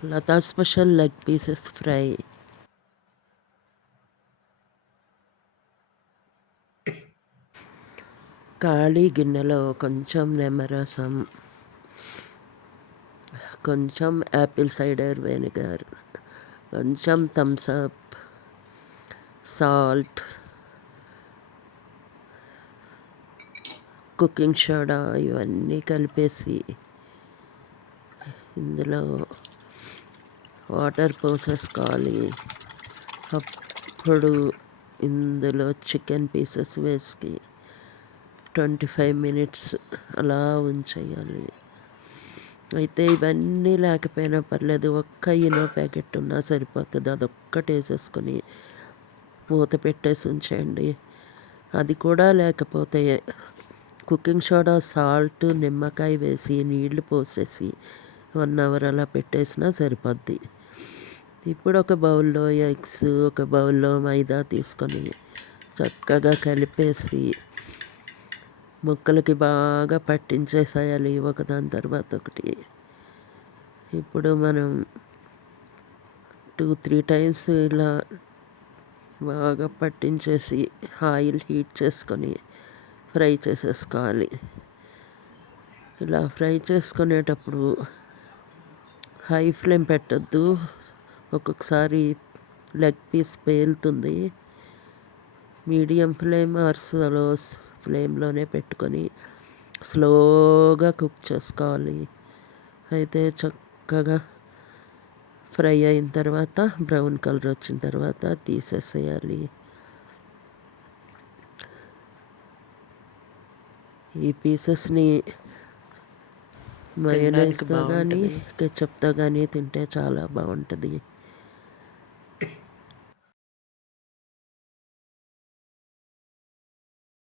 Lata special leg pieces fry. ఖాళీ గిన్నెలో కొంచెం నిమ్మరసం, కొంచెం యాపిల్ సైడర్ వెనిగర్, కొంచెం థమ్సప్, సాల్ట్, కుకింగ్ సోడా ఇవన్నీ కలిపేసి ఇందులో వాటర్ పోసేసుకోవాలి. అప్పుడు ఇందులో చికెన్ పీసెస్ వేసి 25 మినిట్స్ అలా ఉంచేయాలి. అయితే ఇవన్నీ లేకపోయినా పర్లేదు, ఒక్క ఇనో ప్యాకెట్ ఉన్నా సరిపోతుంది. అదొక్కటి వేసేసుకొని మూత పెట్టేసి ఉంచేయండి. అది కూడా లేకపోతే కుకింగ్ సోడా, సాల్ట్, నిమ్మకాయ వేసి నీళ్లు పోసేసి 1 అవర్ అలా పెట్టేసినా సరిపోద్ది. ఇప్పుడు ఒక బౌల్లో ఎగ్స్, ఒక బౌల్లో మైదా తీసుకొని చక్కగా కలిపేసి ముక్కలకి బాగా పట్టించేసేయాలి ఒకదాని తర్వాత ఒకటి. ఇప్పుడు మనం 2-3 టైమ్స్ ఇలా బాగా పట్టించేసి ఆయిల్ హీట్ చేసుకొని ఫ్రై చేసేసుకోవాలి. ఇలా ఫ్రై చేసుకునేటప్పుడు హై ఫ్లేమ్ పెట్టద్దు, ఒక్కొక్కసారి లెగ్ పీస్ పేలుతుంది. మీడియం ఫ్లేమ్ ఆర్ స్లో ఫ్లేమ్లోనే పెట్టుకొని స్లోగా కుక్ చేసుకోవాలి. అయితే చక్కగా ఫ్రై అయిన తర్వాత బ్రౌన్ కలర్ వచ్చిన తర్వాత తీసేసేయాలి. ఈ పీసెస్ని మయోనైస్తో కానీ కెచప్తో కానీ తింటే చాలా బాగుంటుంది.